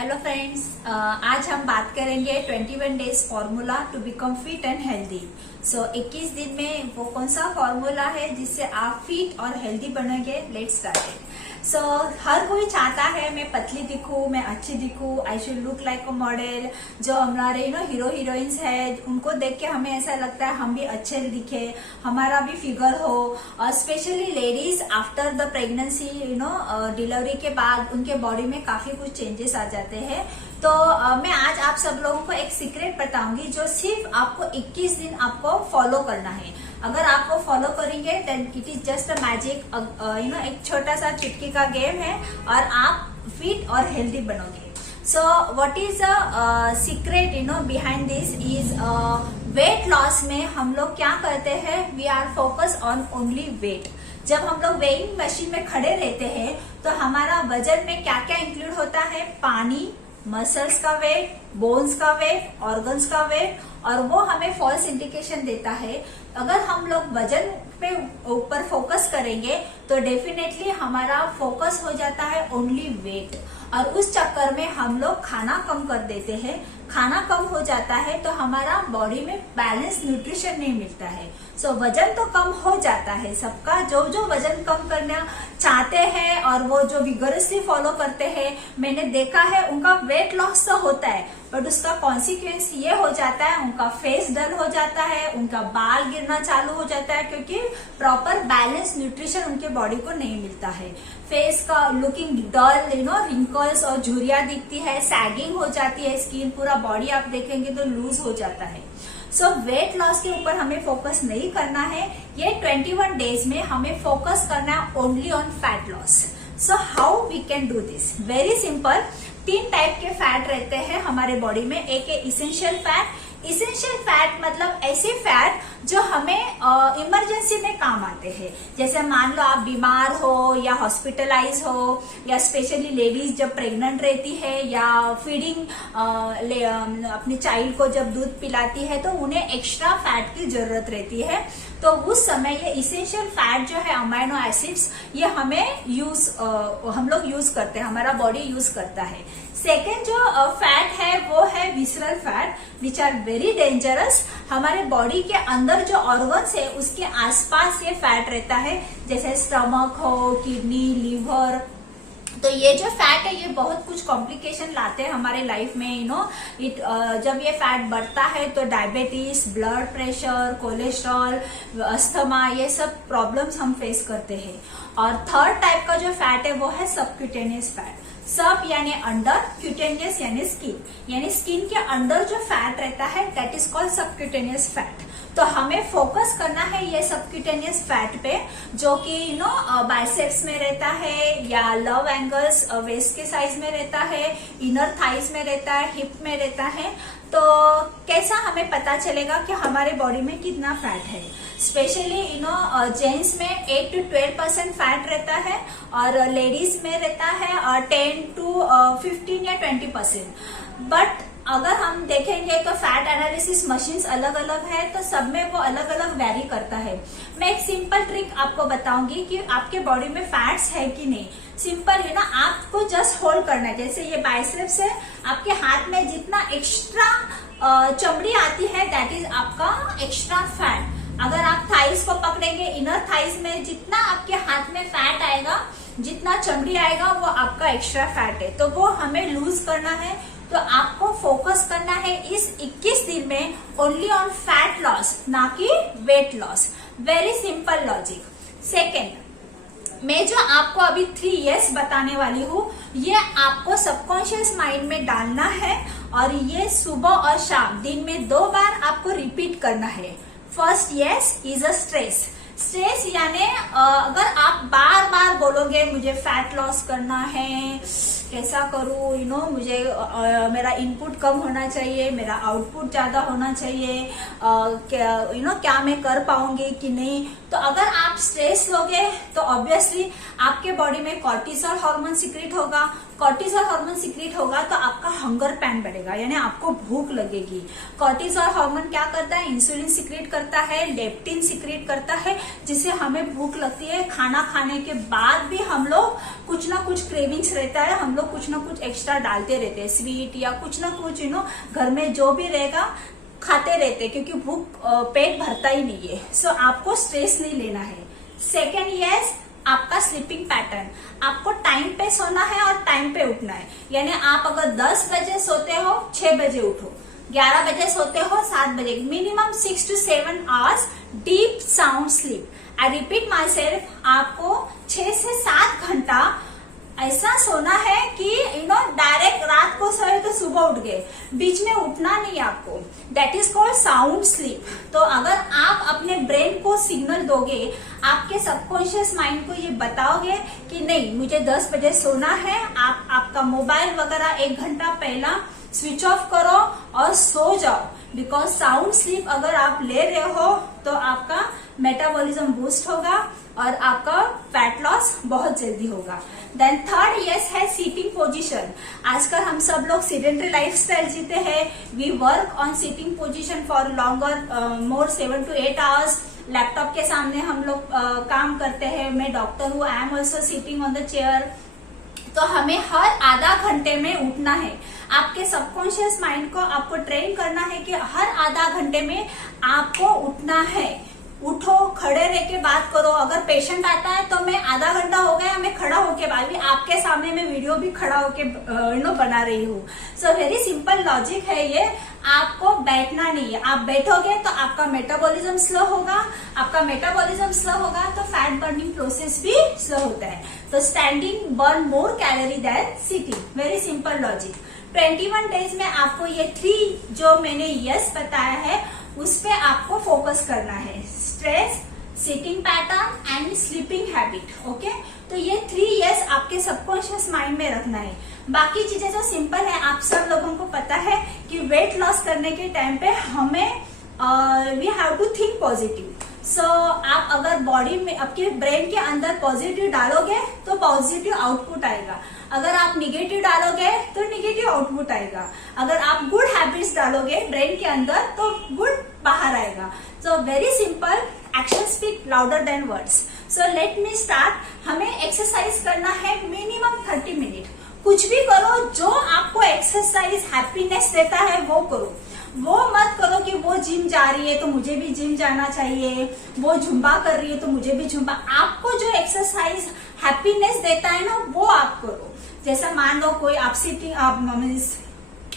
Hello friends, आज हम बात करेंगे 21 days formula to become fit and healthy. 21 दिन में वो कौन सा फॉर्मूला है जिससे आप फिट और हेल्दी बनेंगे। Let's start. हर कोई चाहता है मैं पतली दिखूं, मैं अच्छी दिखूं, I should look like a model. जो हमारे हीरो हीरोइंस है उनको देख के हमें ऐसा लगता है हम भी अच्छे दिखे, हमारा भी फिगर हो। और specially ladies after the pregnancy delivery के बाद उनके बॉडी में काफी कुछ चेंजेस आ जाते हैं। तो मैं आज आप सब लोगों को एक सीक्रेट बताऊंगी जो सिर्फ आपको 21 दिन आपको फॉलो करना है। अगर आपको फॉलो करेंगे then it is just a magic, एक छोटा सा चुटकी का गेम है और आप फिट और हेल्दी बनोगे। So what is a secret behind this is weight loss में हम लोग क्या करते हैं, we are focus on only weight. जब हम लोग वेइंग मशीन में खड़े रहते हैं तो हमारा वजन में क्या क्या इंक्लूड होता है, पानी, मसल्स का वेट, बोन्स का वेट, ऑर्गन्स का वेट, और वो हमें फॉल्स इंडिकेशन देता है। अगर हम लोग वजन पे ऊपर फोकस करेंगे तो डेफिनेटली हमारा फोकस हो जाता है ओनली वेट, और उस चक्कर में हम लोग खाना कम कर देते हैं। खाना कम हो जाता है तो हमारा बॉडी में बैलेंस न्यूट्रिशन नहीं मिलता है। वजन तो कम हो जाता है सबका, जो जो वजन कम करना चाहते हैं और वो जो विगरसली फॉलो करते हैं, मैंने देखा है उनका वेट लॉस तो होता है, बट उसका कॉन्सिक्वेंस ये हो जाता है उनका फेस डल हो जाता है, उनका बाल गिरना चालू हो जाता है, क्योंकि प्रॉपर बैलेंस न्यूट्रिशन उनके बॉडी को नहीं मिलता है। फेस का लुकिंग डल, रिंकल्स और झुर्रियां दिखती है, सैगिंग हो जाती है स्किन, पूरा बॉडी आप देखेंगे तो लूज हो जाता है। वेट लॉस के ऊपर हमें फोकस नहीं करना है। ये 21 डेज में हमें फोकस करना है only on fat loss. How we can do this? Very simple. 3 type के फैट रहते हैं हमारे बॉडी में। एक है इसेंशियल फैट। इसेंशियल फैट मतलब ऐसे फैट जो हमें इमरजेंसी में काम आते हैं। जैसे मान लो आप बीमार हो या हॉस्पिटलाइज हो, या स्पेशली लेडीज जब प्रेग्नेंट रहती है या फीडिंग अपने चाइल्ड को जब दूध पिलाती है तो उन्हें एक्स्ट्रा फैट की जरूरत रहती है। तो उस समय ये इसेंशियल फैट जो है अमाइनो एसिड्स, ये हम लोग यूज करते हैं, हमारा बॉडी यूज करता है। सेकेंड जो फैट है वो है visceral fat, which are very dangerous. हमारे बॉडी के अंदर जो ऑर्गन्स है उसके आसपास ये फैट रहता है, जैसे स्टमक हो, किडनी, लीवर। तो ये जो फैट है ये बहुत कुछ कॉम्प्लिकेशन लाते हैं हमारे लाइफ में। जब ये फैट बढ़ता है तो diabetes, blood pressure, cholesterol, asthma, ये सब प्रॉब्लम्स हम फेस करते हैं। और थर्ड टाइप का जो फैट है वो है सबक्यूटेनियस फैट। सब यानी अंडर, क्यूटेनियस यानी स्किन, यानी स्किन के अंदर जो फैट रहता है that is called subcutaneous fat. तो हमें फोकस करना है ये सबक्यूटेनियस फैट पे, जो कि बाइसेप्स में रहता है, या लव एंगल्स वेस्ट के साइज में रहता है, इनर थाइस में रहता है, हिप में रहता है। तो कैसा हमें पता चलेगा कि हमारे बॉडी में कितना फैट है? स्पेशली जेंट्स में 8 to 12% फैट रहता है, और लेडीज में रहता है 10 to 15 या 20%। बट अगर हम देखेंगे तो फैट एनालिसिस मशीन्स अलग अलग है, तो सब में वो अलग अलग वेरी करता है। मैं एक सिंपल ट्रिक आपको बताऊंगी कि आपके बॉडी में फैट्स है कि नहीं। सिंपल है ना, आपको जस्ट होल्ड करना है। जैसे ये बाइसेप्स है, आपके हाथ में जितना एक्स्ट्रा चमड़ी आती है दैट इज आपका एक्स्ट्रा फैट। अगर आप थाइस को पकड़ेंगे, इनर थाइस में जितना आपके हाथ में फैट आएगा, जितना चमड़ी आएगा, वो आपका एक्स्ट्रा फैट है। तो वो हमें लूज करना है। तो आपको फोकस करना है इस 21 दिन में ओनली ऑन फैट लॉस, ना कि weight loss. Very simple logic. Second, मैं जो आपको अभी 3 यस बताने वाली हूँ, ये आपको सबकॉन्शियस माइंड में डालना है, और ये सुबह और शाम दिन में 2 बार आपको रिपीट करना है। First yes is a stress. Stress यानी अगर आप बार बार बोलोगे मुझे फैट लॉस करना है, कैसा करूं, मुझे मेरा इनपुट कम होना चाहिए, मेरा आउटपुट ज्यादा होना चाहिए, क्या मैं कर पाऊंगी कि नहीं। तो अगर आप स्ट्रेस लोगे तो ऑब्वियसली आपके बॉडी में कॉर्टिसोल हार्मोन सिक्रेट होगा। कॉर्टिसोल हार्मोन सीक्रेट होगा तो आपका हंगर पैन बढ़ेगा, यानी आपको भूख लगेगी। कॉर्टिसोल हार्मोन क्या करता है, इंसुलिन सीक्रेट करता है, लेप्टिन सीक्रेट करता है, जिससे हमें भूख लगती है। खाना खाने के बाद भी हम लोग कुछ ना कुछ क्रेविंग्स रहता है, हम लोग कुछ ना कुछ एक्स्ट्रा डालते रहते हैं, स्वीट या कुछ ना कुछ घर में जो भी रहेगा खाते रहते, क्योंकि भूख पेट भरता ही नहीं है। सो आपको स्ट्रेस नहीं लेना है। सेकेंड, यस, आपका स्लीपिंग पैटर्न, आपको टाइम पे सोना है और टाइम पे उठना है। यानी आप अगर 10 बजे सोते हो 6 बजे उठो, 11 बजे सोते हो 7 बजे, minimum 6 to 7 hours deep sound sleep. I repeat my self, आपको 6 से 7 घंटा ऐसा सोना है कि डायरेक्ट रात को सोए तो सुबह उठ गए, बीच में उठना नहीं आपको। That is called sound sleep. तो अगर आप अपने ब्रेन को सिग्नल दोगे, आपके सबकॉन्शियस माइंड को ये बताओगे कि नहीं मुझे 10 बजे सोना है, आप आपका मोबाइल वगैरह 1 घंटा पहला स्विच ऑफ करो और सो जाओ। बिकॉज साउंड स्लीप अगर आप ले रहे हो तो आपका मेटाबॉलिज्म बूस्ट होगा और आपका फैट लॉस बहुत जल्दी होगा। देन थर्ड, यस, है सीटिंग पोजीशन। आजकल हम सब लोग सीडेंटरी लाइफस्टाइल जीते हैं। We work on sitting position for longer, more 7 to 8 hours. Laptop के सामने हम लोग काम करते हैं। मैं डॉक्टर हूँ, I am also sitting on the chair. तो हमें हर आधा घंटे में उठना है। आपके सबकॉन्शियस माइंड को आपको ट्रेन करना है कि हर आधा घंटे में आपको उठना है। उठो, खड़े रह के बात करो। अगर पेशेंट आता है तो मैं आधा घंटा हो गया, मैं खड़ा होके बात, आपके सामने मैं वीडियो भी खड़ा होके बना रही हूँ। सो वेरी सिंपल लॉजिक है ये। आपको बैठना नहीं है। आप बैठोगे तो आपका मेटाबॉलिज्म स्लो होगा, आपका मेटाबॉलिज्म स्लो होगा तो फैट बर्निंग प्रोसेस भी स्लो होता है। तो standing burn more calorie than sitting. Very simple logic. 21 days में आपको ये 3 जो मैंने यस बताया है उस पे आपको फोकस करना है। Stress, sitting pattern and sleeping habit. Okay, तो ये 3 यस आपके सबकॉन्शियस माइंड में रखना है। बाकी चीजें जो सिंपल है, आप सब लोगों को पता है कि वेट लॉस करने के टाइम पे हमें we have to think positive. सो आप अगर बॉडी में आपके ब्रेन के अंदर पॉजिटिव डालोगे तो पॉजिटिव आउटपुट आएगा। अगर आप निगेटिव डालोगे तो निगेटिव आउटपुट आएगा। अगर आप गुड हैबिट्स डालोगे ब्रेन के अंदर तो गुड बाहर आएगा। So very simple, action speak louder than words. So let me start. हमें एक्सरसाइज करना है मिनिमम 30 मिनट। कुछ भी करो जो आपको एक्सरसाइज हैप्पीनेस देता है वो करो। वो मत करो कि वो जिम जा रही है तो मुझे भी जिम जाना चाहिए, वो जुम्बा कर रही है तो मुझे भी जुम्बा। आपको जो एक्सरसाइज हैप्पीनेस देता है ना वो आप करो। जैसा मान लो कोई आप सिटिंग, आप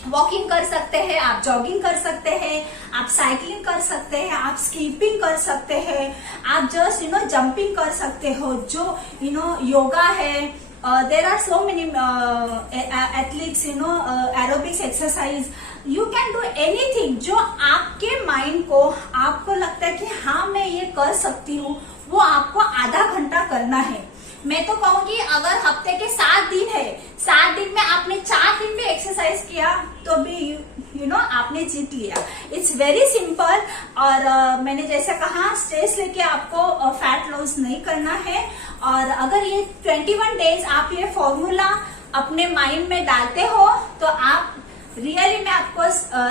वॉकिंग कर सकते हैं, आप जॉगिंग कर सकते हैं, आप साइकिलिंग कर सकते हैं, आप स्कीपिंग कर सकते हैं, आप जस्ट जंपिंग कर सकते हो, जो योगा है। there are so many athletes, aerobics exercise. You can do anything जो आपके माइंड को, आपको लगता है कि हाँ मैं ये कर सकती हूँ, वो आपको आधा घंटा करना है। मैं तो कहूंगी अगर हफ्ते के 7 दिन है, 7 दिन में आपने 4 दिन भी एक्सरसाइज किया तो भी आपने जीत लिया। It's very simple. और मैंने जैसे कहा, स्ट्रेस लेके आपको फैट लॉस नहीं करना है। और अगर ये 21 डेज आप ये फॉर्मूला अपने माइंड में डालते हो तो आप रियली, मैं आपको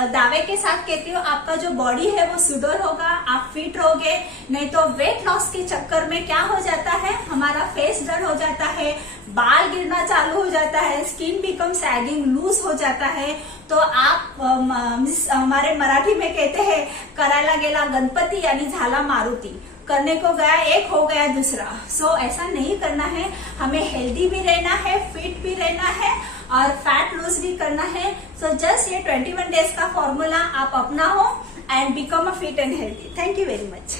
दावे के साथ कहती हूँ, आपका जो बॉडी है वो सुडौल होगा, आप फिट रहोगे। नहीं तो वेट लॉस के चक्कर में क्या हो जाता है, हमारा फेस डल हो जाता है, बाल गिरना चालू हो जाता है, स्किन बिकम सैगिंग, लूज हो जाता है। तो आप हमारे मराठी में कहते हैं करायला गेला गणपति यानी झाला मारुति। करने को गया एक, हो गया दूसरा। सो ऐसा नहीं करना है। हमें हेल्दी भी रहना है, फिट भी रहना है और फैट लूज भी करना है। सो जस्ट ये 21 डेज का फॉर्मूला आप अपनाओ and become a fit and healthy. Thank you very much.